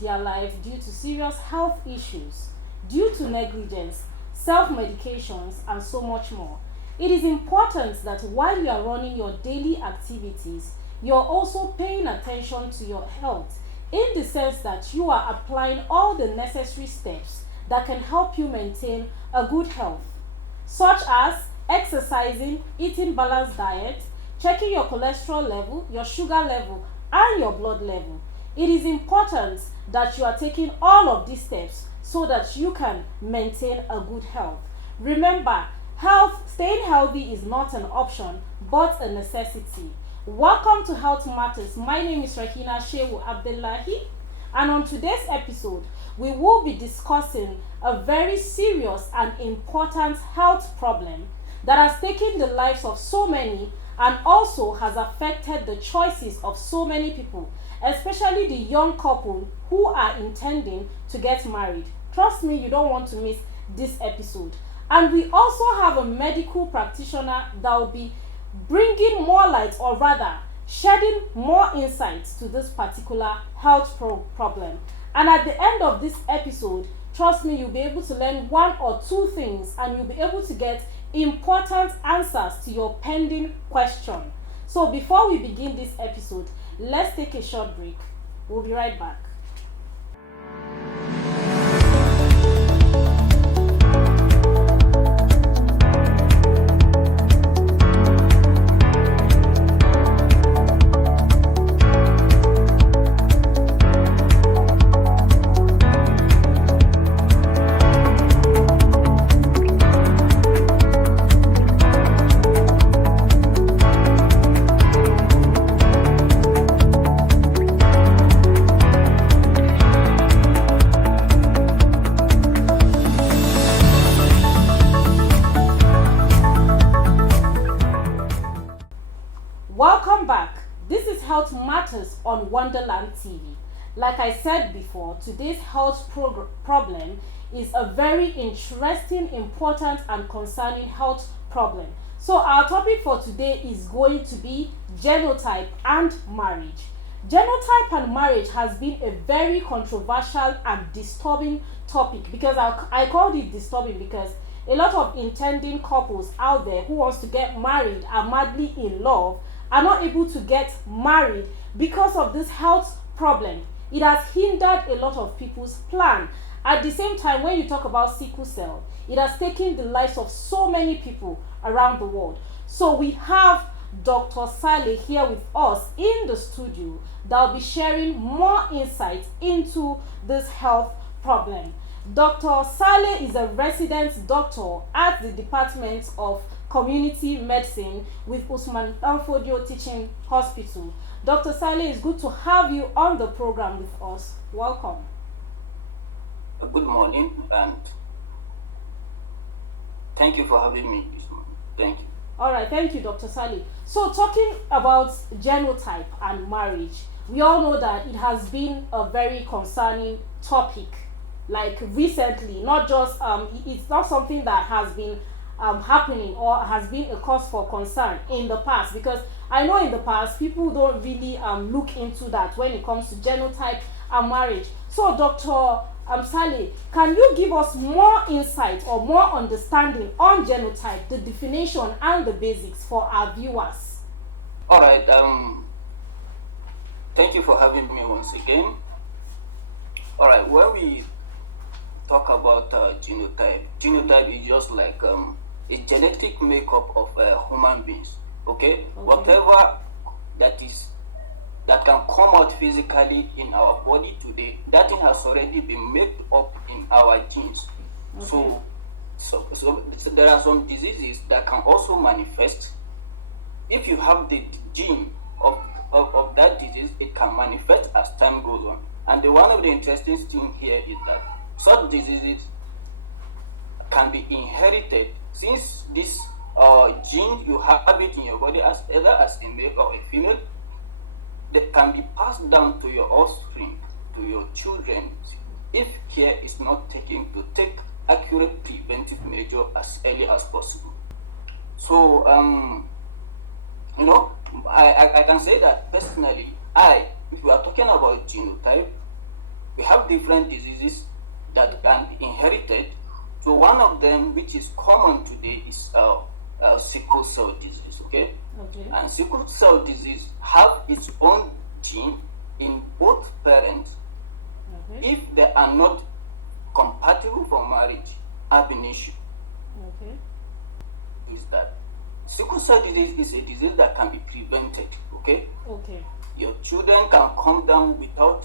their life due to serious health issues, due to negligence, self-medications, and so much more. It is important that while you are running your daily activities, you're also paying attention to your health in the sense that you are applying all the necessary steps that can help you maintain a good health, such as exercising, eating balanced diet, checking your cholesterol level, your sugar level, and your blood level. It is important that you are taking all of these steps so that you can maintain a good health. Remember, staying healthy is not an option but a necessity. Welcome to Health Matters. My name is Rahina Shehu Abdullahi, and on today's episode, we will be discussing a very serious and important health problem that has taken the lives of so many and also has affected the choices of so many people, especially the young couple who are intending to get married. Trust me, you don't want to miss this episode. And we also have a medical practitioner that will be bringing more light, or rather shedding more insights to this particular health problem. And at the end of this episode, trust me, you'll be able to learn one or two things and you'll be able to get important answers to your pending question. So before we begin this episode, let's take a short break. We'll be right back. Welcome back. This is Health Matters on Wonderland TV. Like I said before, today's health problem is a very interesting, important, and concerning health problem. So our topic for today is going to be genotype and marriage. Genotype and marriage has been a very controversial and disturbing topic, because I called it disturbing because a lot of intending couples out there who wants to get married are madly in love, are not able to get married because of this health problem. It has hindered a lot of people's plan. At the same time, when you talk about sickle cell, it has taken the lives of so many people around the world. So we have Dr. Saleh here with us in the studio that will be sharing more insights into this health problem. Dr. Saleh is a resident doctor at the Department of Community Medicine with Usman Danfodio Teaching Hospital. Dr. Saleh, it's good to have you on the program with us. Welcome. Good morning, and thank you for having me this morning. Thank you. All right, thank you, Dr. Saleh. So talking about genotype and marriage, we all know that it has been a very concerning topic, like recently, not just, it's not something that has been happening or has been a cause for concern in the past, because I know in the past people don't really look into that when it comes to genotype and marriage. So Dr. Saleh, can you give us more insight or more understanding on genotype, the definition and the basics for our viewers? All right. Thank you for having me once again. All right. When we talk about genotype is just like a genetic makeup of human beings. Okay? Whatever that can come out physically in our body today, that thing has already been made up in our genes. Okay. So there are some diseases that can also manifest. If you have the gene of that disease, it can manifest as time goes on. And one of the interesting things here is that such diseases can be inherited, since this gene, you have it in your body as either as a male or a female, that can be passed down to your offspring, to your children, if care is not taken to take accurate preventive measure as early as possible. So I can say that personally, if we are talking about genotype, we have different diseases that can be inherited. So one of them, which is common today, is sickle cell disease. Okay, and sickle cell disease have its own gene in both parents. If they are not compatible for marriage, have an issue. Is that sickle cell disease is a disease that can be prevented. Okay. Your children can come down without.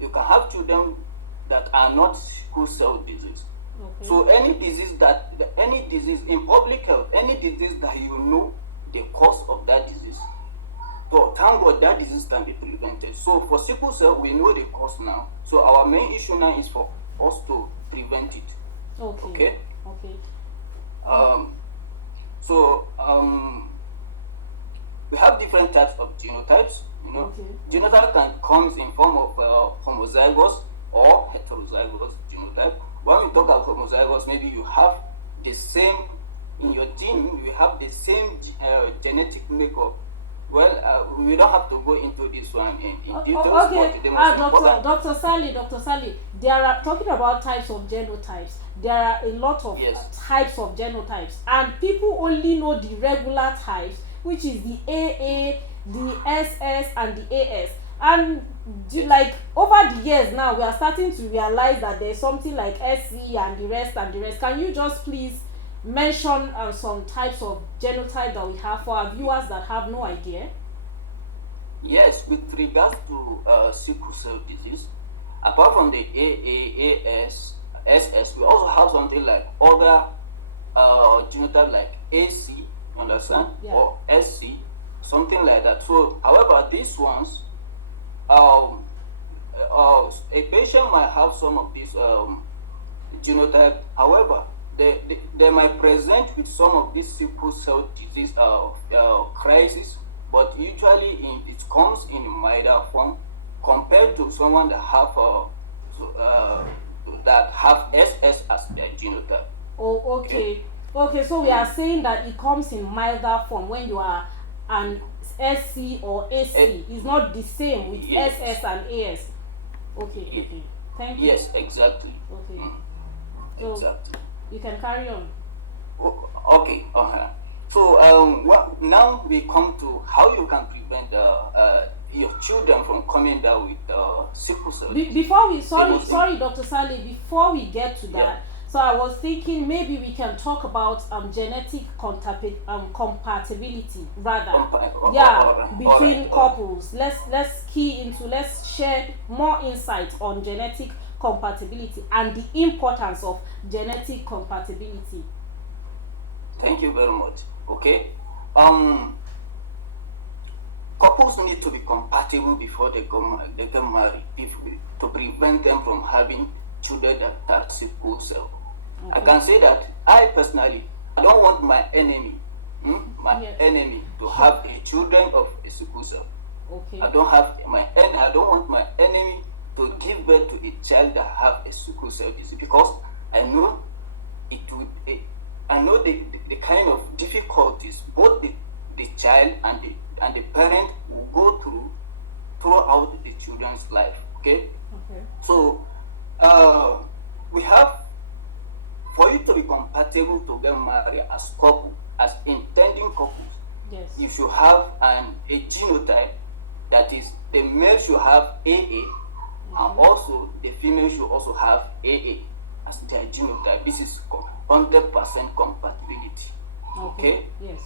You can have children that are not sickle cell disease. So any disease in public health, any disease that you know the cause of that disease, so thank God that disease can be prevented. So for sickle cell, we know the cause now. So our main issue now is for us to prevent it. Okay. We have different types of genotypes. Genotype comes in form of homozygous or heterozygous genotype. When we talk about homozygous, maybe you have the same in your gene, you have the same genetic makeup. Well, we don't have to go into this one in details. Dr. Sally, there are, talking about types of genotypes, there are a lot of types of genotypes, and people only know the regular types, which is the AA, the SS, and the AS. And like over the years now, we are starting to realize that there's something like SC and the rest and the rest. Can you just please mention some types of genotype that we have for our viewers that have no idea? Yes, with regards to sickle cell disease, apart from the AA, AS, SS, we also have something like other genotype like AC, understand, or SC, something like that. So, however, these ones, a patient might have some of these genotype. However, they might present with some of these sickle cell disease crisis, but usually it comes in milder form compared to someone that have SS as their genotype. Okay, so we are saying that it comes in milder form when you are an SC or AC. It's not the same with SS and AS. Okay. Thank you. Yes, exactly. Okay. So exactly. You can carry on. Okay. So now we come to how you can prevent your children from coming down with sickle cell. Before we, sorry, Dr. Sally, before we get to that, so I was thinking maybe we can talk about genetic compatibility rather. Between couples. Let's share more insight on genetic compatibility and the importance of genetic compatibility. Thank you very much. Okay. Couples need to be compatible before they get married, to prevent them from having children that have sickle cell. I can say that I personally, I don't want my enemy, enemy to have a children of a sickle cell. I don't want my enemy to give birth to a child that have a sickle cell disease, because I know the kind of difficulties both the child and the parent will go through throughout the children's life. Okay. So we have, for you to be compatible to get married as couple, as intending couples, you should have a genotype, that is, the male should have AA, and also the female should also have AA as their genotype. This is 100% compatibility. Okay. Yes.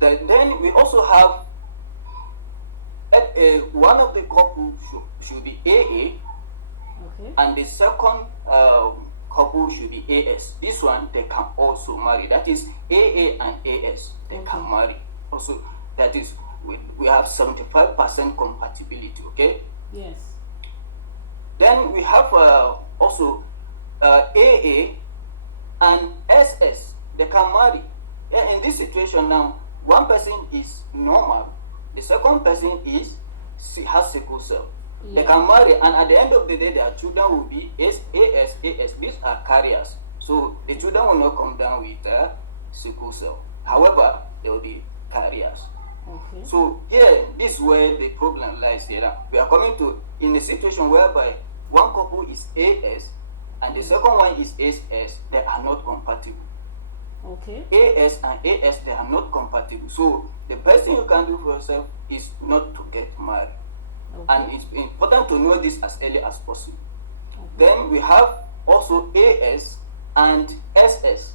Then we also have one of the couples should be AA, and the second couple should be AS. This one they can also marry. That is AA and AS. They can marry. Also, that is we have 75% compatibility. Okay. Yes. Then we have also AA and SS. They can marry. In this situation now, one person is normal, the second person has sickle cell. They can marry, and at the end of the day, their children will be AS. These are carriers, so the children will not come down with sickle cell. However, they will be carriers. So here, this is where the problem lies. Here, we are coming to in a situation whereby one couple is AS and the second one is SS, they are not compatible. Okay. AS and AS, they are not compatible. So the best thing you can do for yourself is not to get married. Okay. And it's important to know this as early as possible. Okay. Then we have also AS and SS.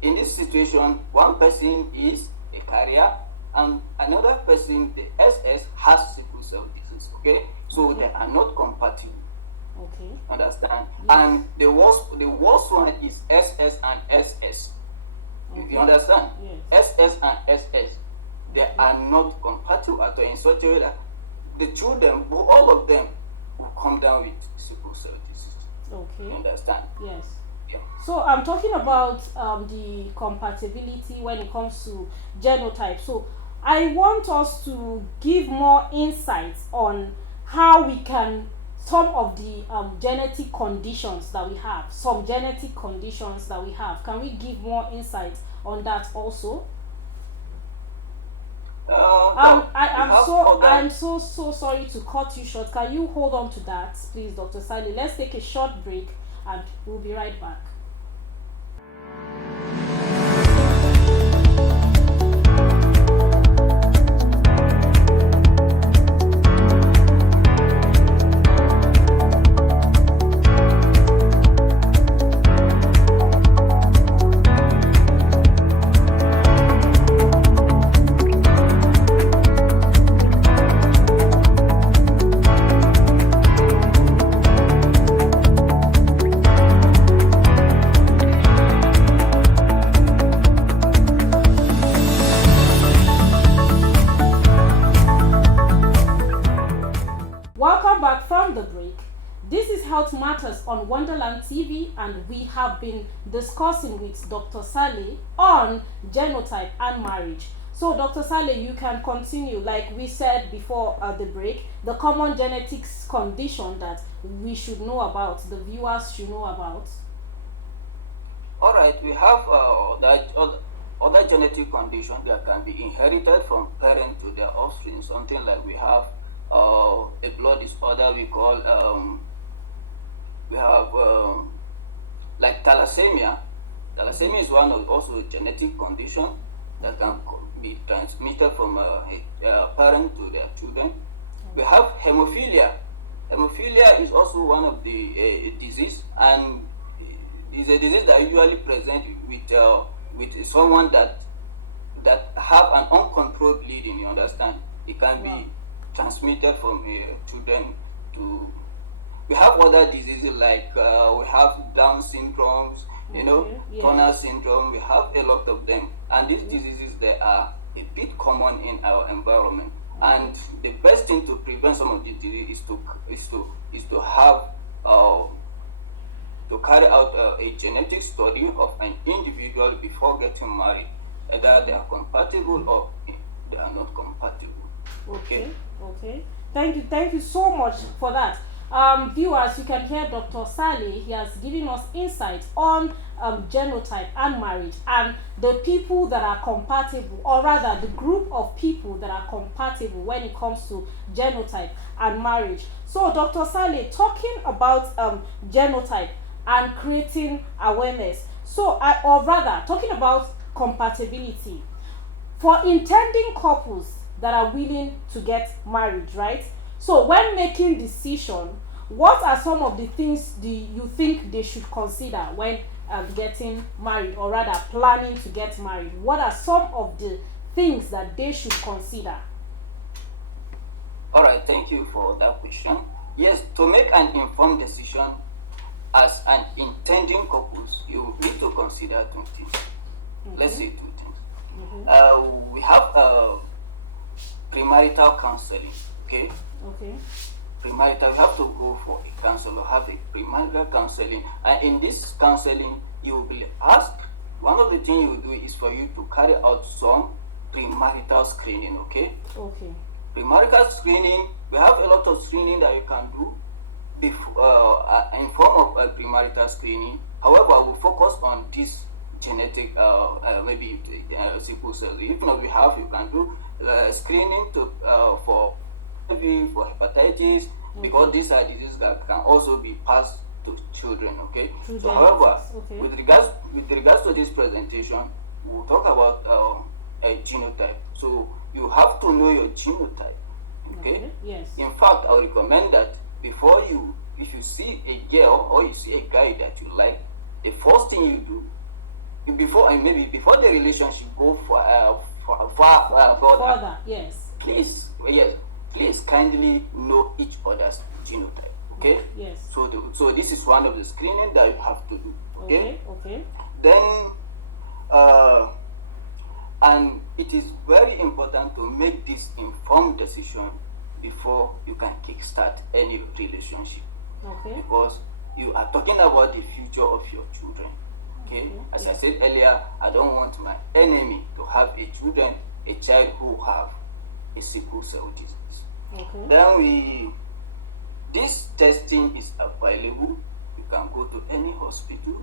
In this situation, one person is a carrier and another person, the SS, has sickle cell disease. Okay, so Okay. they are not compatible. Okay. Understand? Yes. And the worst one is SS and SS. Okay. You understand? Yes. SS and SS, they are not compatible at all, in such a way that the children, all of them, will come down with sickle cell disease. Okay. You understand? Yes. Yeah. So I'm talking about the compatibility when it comes to genotype. So I want us to give more insights on how we can, some of the genetic conditions that we have, some genetic conditions that we have. Can we give more insights on that also? I'm so sorry to cut you short. Can you hold on to that, please, Dr. Sally? Let's take a short break and we'll be right back. Welcome back from the break. This is Health Matters on Wonderland TV, and we have been discussing with Dr. Saleh on genotype and marriage. So, Dr. Saleh, you can continue. Like we said before the break, the common genetics condition that we should know about, the viewers should know about. All right, we have other genetic conditions that can be inherited from parent to their offspring. Something like we have a blood disorder we call we have like thalassemia. Thalassemia is one of also a genetic condition that can be transmitted from a parent to their children. We have hemophilia. Hemophilia is also one of the disease, and is a disease that usually present with someone that have an uncontrolled bleeding. You understand? It can be transmitted from children to. We have other diseases like we have Down syndromes, you know, Turner syndrome. We have a lot of them, and these diseases, they are a bit common in our environment. And the best thing to prevent some of these diseases is to have to carry out a genetic study of an individual before getting married, either they are compatible or they are not compatible. Okay. Thank you so much for that. Viewers, you can hear Dr. Saleh. He has given us insights on genotype and marriage, and the people that are compatible, or rather the group of people that are compatible when it comes to genotype and marriage. So, Dr. Saleh, talking about genotype and creating awareness. So, or rather, talking about compatibility for intending couples that are willing to get married, right? So when making decision, what are some of the things you think they should consider when getting married, or rather planning to get married? What are some of the things that they should consider? All right, thank you for that question. Yes, to make an informed decision as an intending couples, you need to consider two things. Let's say two things. We have premarital counseling. Okay. Premarital, you have to go for a counselor, have a premarital counseling, and in this counseling, you will be asked. One of the things you do is for you to carry out some premarital screening. Okay. Premarital screening, we have a lot of screening that you can do before in form of premarital screening. However, we focus on this genetic, maybe sickle cell. If not, you can do screening for hepatitis, because Okay. these are diseases that can also be passed to children. Okay. Through So, however, genetics. Okay. with regards to this presentation, we'll talk about a genotype. So you have to know your genotype. Okay. Okay. Yes. In fact, I would recommend that before you, if you see a girl or you see a guy that you like, the first thing you do, before and maybe before the relationship go further, Further. Yes. please, yes, please kindly know each other's genotype. Okay. Yes. So this is one of the screening that you have to do. Okay. Okay. Okay. Then uh, and it is very important to make this informed decision before you can kickstart any relationship, Okay. because you are talking about the future of your children. Okay. As I said earlier, I don't want my enemy to have a child who have a sickle cell disease. Okay. Then this testing is available. You can go to any hospital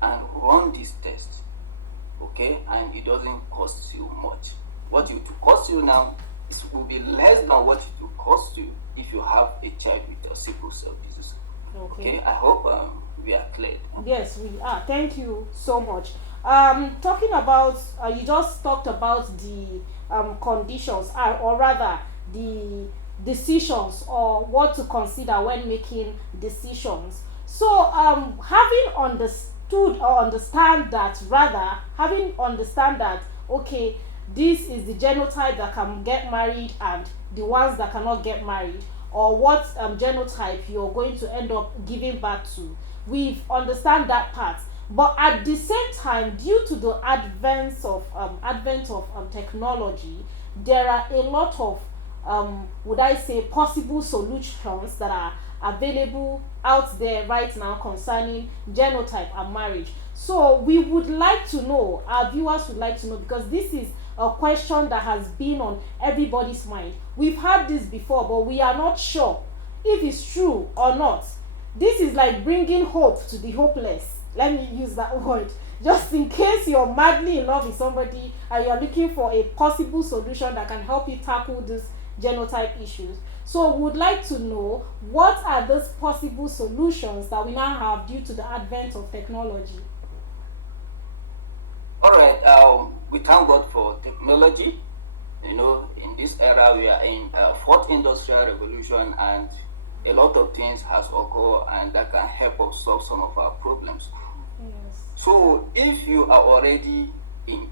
and run this test. Okay, and it doesn't cost you much. What it will cost you now will be less than what it will cost you if you have a child with a sickle cell disease. Okay, I hope we are clear. Yes, we are. Thank you so much. Talking about, you just talked about the conditions, or rather the decisions, or what to consider when making decisions. So, having understood or understand that, rather, having understand that, okay, this is the genotype that can get married and the ones that cannot get married, or what genotype you're going to end up giving birth to. We understand that part, but at the same time, due to the advent of technology, there are a lot of would I say possible solutions that are available out there right now concerning genotype and marriage. So we would like to know, our viewers would like to know, because this is a question that has been on everybody's mind. We've had this before, but we are not sure if it's true or not. This is like bringing hope to the hopeless. Let me use that word. Just in case you're madly in love with somebody and you're looking for a possible solution that can help you tackle these genotype issues. So we would like to know, what are those possible solutions that we now have due to the advent of technology? All right. We thank God for technology. In this era, we are in fourth industrial revolution, and a lot of things has occurred, and that can help us solve some of our problems. Yes. So, if you are already in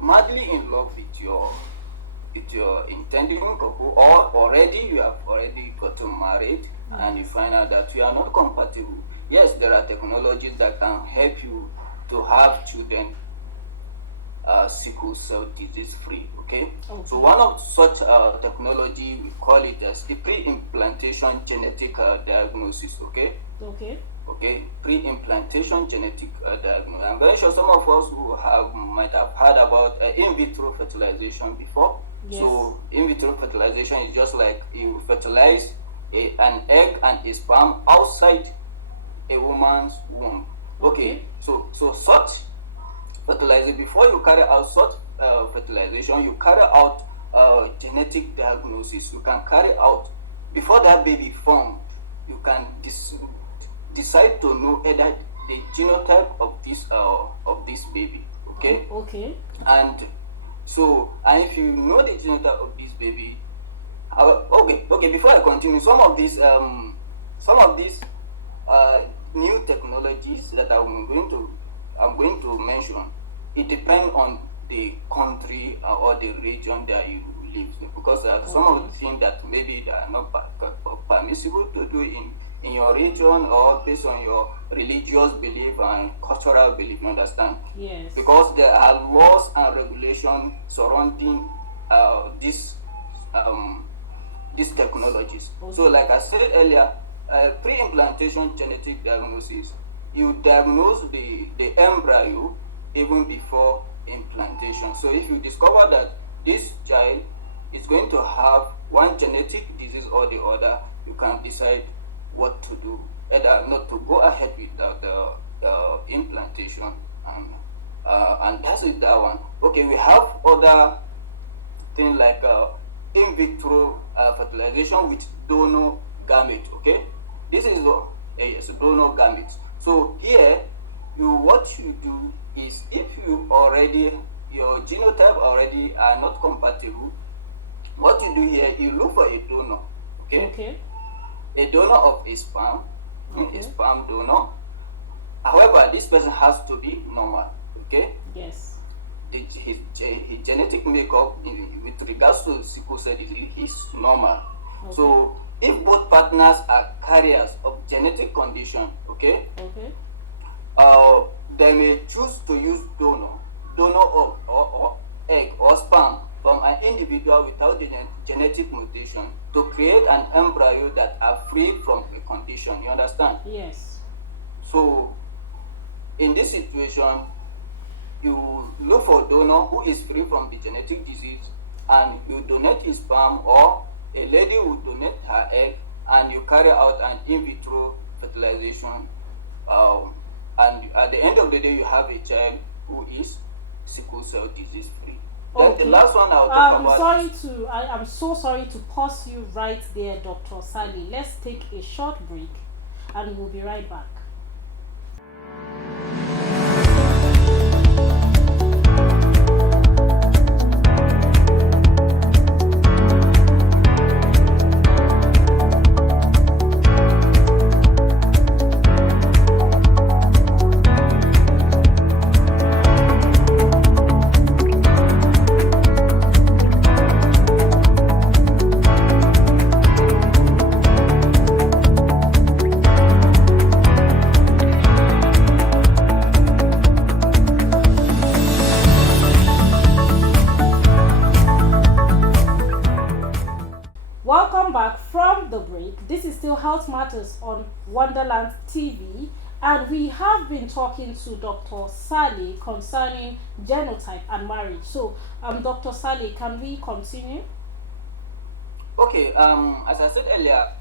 madly in love with your intending couple, or already you have already gotten married, and you find out that you are not compatible, yes, there are technologies that can help you to have children sickle cell disease free. Okay. So one of such technology, we call it as the pre-implantation genetic diagnosis. Okay. Pre-implantation genetic diagnosis. I'm very sure some of us who might have heard about in vitro fertilization before. Yes. So in vitro fertilization is just like you fertilize an egg and a sperm outside a woman's womb. Okay. So such fertilization, before you carry out such fertilization, you carry out genetic diagnosis. You can carry out, before that baby formed, you can decide to know either the genotype of this baby. Okay. And if you know the genotype of this baby, before I continue, some of these new technologies that I'm going to mention, it depends on the country or the region that you live in, because there are some of the things that maybe they are not permissible to do in your region, or based on your religious belief and cultural belief, you understand? Yes. Because there are laws and regulations surrounding these technologies. So like I said earlier, pre-implantation genetic diagnosis, you diagnose the embryo even before implantation. So if you discover that this child is going to have one genetic disease or the other, you can decide what to do, either not to go ahead with the implantation, and that's it, that one. Okay, we have other things like in vitro fertilization with donor gamete. Okay, this is a donor gamete. So here, what you do is, if your genotype already are not compatible, what you do here, you look for a donor. Okay. A donor of a sperm, a sperm donor. However, this person has to be normal. Okay. Yes. His genetic makeup with regards to sickle cell disease is normal. Okay. So if both partners are carriers of genetic condition, okay, they may choose to use donor or egg or sperm from an individual without the genetic mutation to create an embryo that are free from a condition. You understand? Yes. So in this situation, you look for a donor who is free from the genetic disease, and you donate his sperm, or a lady will donate her egg, and you carry out an in vitro fertilization. And at the end of the day, you have a child who is sickle cell disease free. Then the last one I'll talk about. I'm so sorry to pause you right there, Dr. Sally. Let's take a short break and we'll be right back. Welcome back from the break. This is still Health Matters on Wonderland TV, and we have been talking to Dr. Sally concerning genotype and marriage. So, Dr. Sally, can we continue? Okay. As I said earlier,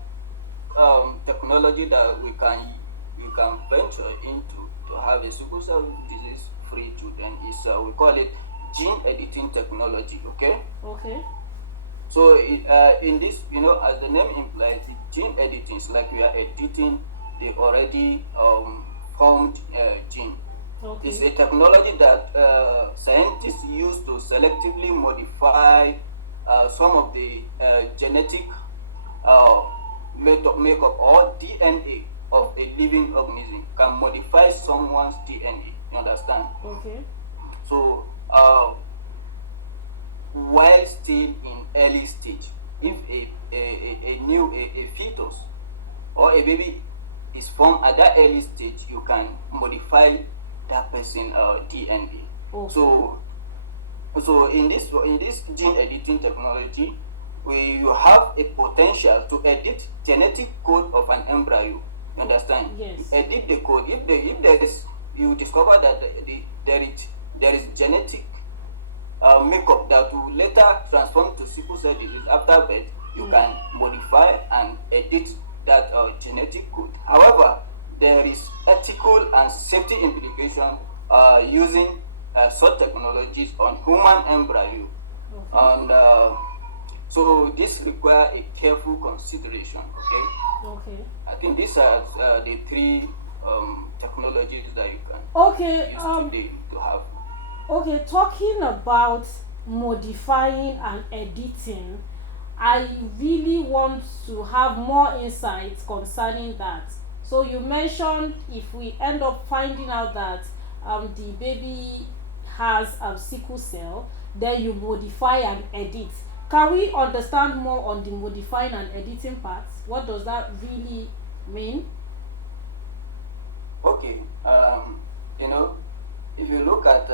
technology that you can venture into to have a sickle cell disease free children is we call it gene editing technology. Okay. Okay. So in this, as the name implies, gene editing is like we are editing the already formed gene. Okay. It's a technology that scientists use to selectively modify some of the genetic makeup or DNA of a living organism. Can modify someone's DNA. You understand? Okay. So while still in early stage, if a fetus or a baby is formed at that early stage, you can modify that person DNA. Okay. So in this gene editing technology, you have a potential to edit genetic code of an embryo. You understand? Yes. You edit the code. If you discover that there is genetic makeup that will later transform to sickle cell disease after birth, you can modify and edit that genetic code. However, there is ethical and safety implication using such technologies on human embryo. Okay. And so this requires a careful consideration. Okay. I think these are the three technologies that you can use today to have. Okay, talking about modifying and editing, I really want to have more insights concerning that. So you mentioned if we end up finding out that the baby has sickle cell, then you modify and edit. Can we understand more on the modifying and editing part? What does that really mean? Okay, if you look at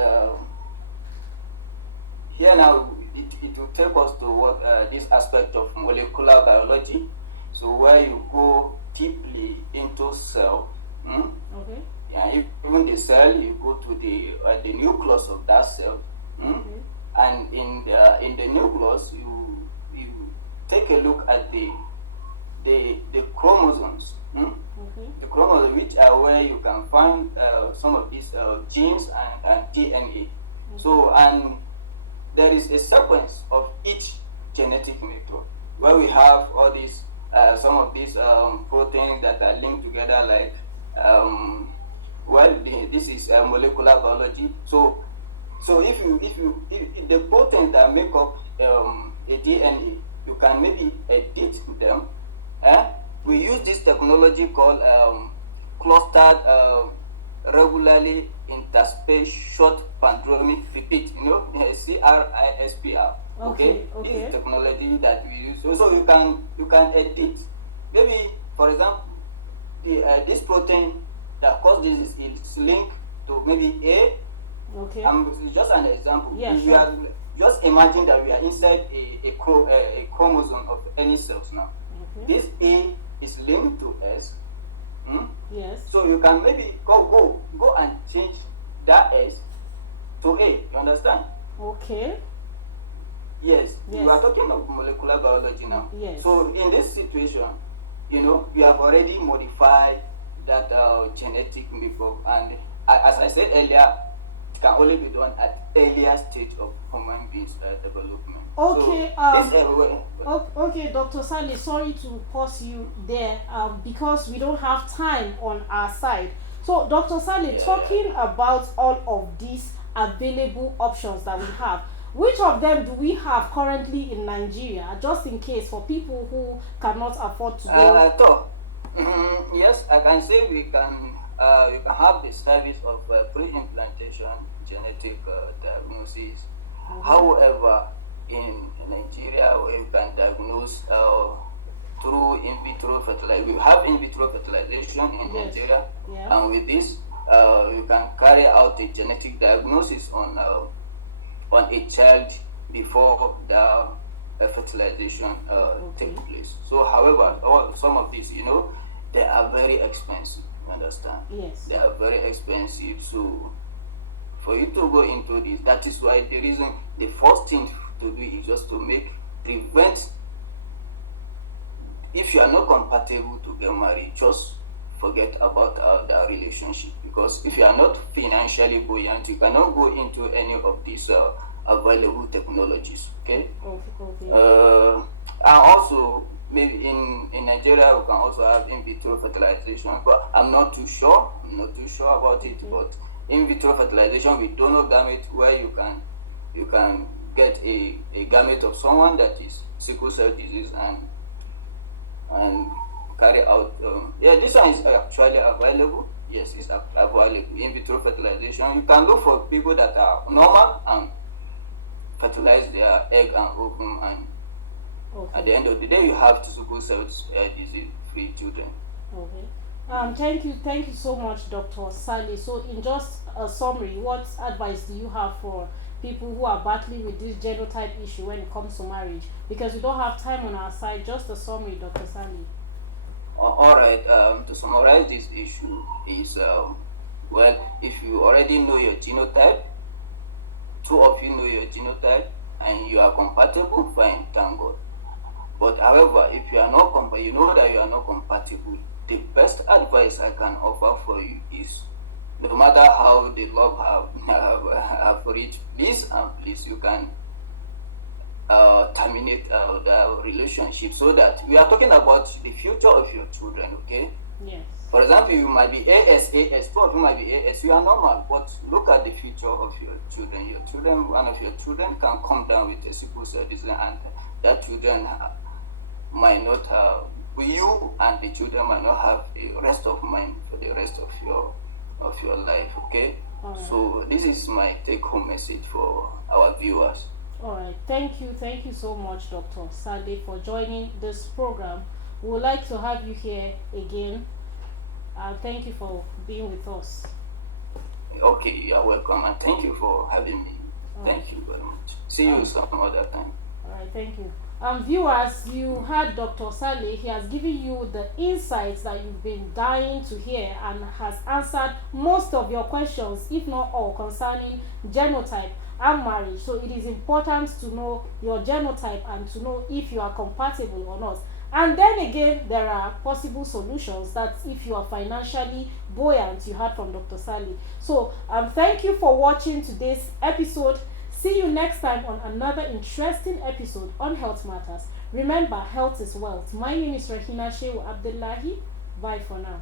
here now, it will take us to what this aspect of molecular biology. So where you go deeply into cell. Okay. Yeah, even the cell, you go to the nucleus of that cell. Okay. And in the nucleus, you take a look at the chromosomes. Okay. The chromosomes, which are where you can find some of these genes and DNA. Okay. So, and there is a sequence of each genetic method, where we have all these some of these proteins that are linked together, like this is molecular biology. So if the proteins that make up a DNA, you can maybe edit them. We use this technology called clustered regularly interspaced short palindromic repeat, CRISPR. Okay, this is technology that we use. So you can edit. Maybe, for example, this protein that causes this is linked to maybe A. Okay. Just an example. Yeah, we sure. are, just imagine that we are inside a chromosome of any cells now. Okay. This A is linked to S. Yes. So you can maybe go and change that S to A. You understand? Okay. Yes. Yes. We are talking of molecular biology now. Yes. So in this situation, we have already modified that genetic makeup, and as I said earlier, it can only be done at earlier stage of human beings development. Okay. So okay, Dr. Sally, sorry to pause you there, because we don't have time on our side. So, Dr. Sally, talking about all of these available options that we have, which of them do we have currently in Nigeria, just in case for people who cannot afford to go? Yes, I can say we can have the service of pre-implantation genetic diagnosis. However, in Nigeria, we can diagnose through in vitro fertilization. We have in vitro fertilization in Nigeria, and with this, you can carry out a genetic diagnosis on a child before the fertilization takes place. So, however, some of these, they are very expensive. You understand? Yes. They are very expensive. So, for you to go into this, that is why the first thing to do is just to prevent. If you are not compatible to get married, just forget about the relationship, because if you are not financially buoyant, you cannot go into any of these available technologies. Okay. And also, maybe in Nigeria we can also have in vitro fertilization, but I'm not too sure about it. But in vitro fertilization with donor gamete, where you can get a gamete of someone that is sickle cell disease and carry out this one is actually available. Yes, it's available. In vitro fertilization, you can look for people that are normal and fertilize their egg and ovum, and at the end of the day you have sickle cell disease free children. Thank you so much, Dr. Sally. So in just a summary, what advice do you have for people who are battling with this genotype issue when it comes to marriage? Because we don't have time on our side. Just a summary, Dr. Sally. All right. To summarize this issue is, if you already know your genotype, two of you know your genotype, and you are compatible, fine, thank God. But however, if you are not you know that you are not compatible, the best advice I can offer for you is, no matter how the love have reached, please you can terminate the relationship, so that we are talking about the future of your children. Okay. Yes. For example, you might be AS, two of you might be AS, you are normal, but look at the future of your children. One of your children can come down with a sickle cell disease, and that children might not have, you and the children might not have a rest of mind for the rest of your life. Okay. So this is my take-home message for our viewers. All right. Thank you so much, Dr. Sade, for joining this program. We would like to have you here again. Thank you for being with us. Okay, you are welcome, and thank you for having me. Thank you very much. See you some other time. All right, thank you. Viewers, you heard Dr. Saleh. He has given you the insights that you've been dying to hear, and has answered most of your questions, if not all, concerning genotype and marriage. So it is important to know your genotype and to know if you are compatible or not. And then again, there are possible solutions, that if you are financially buoyant. You heard from Dr. Sally. So thank you for watching today's episode. See you next time on another interesting episode on Health Matters. Remember, health is wealth. My name is Rahina Shehu Abdullahi. Bye for now.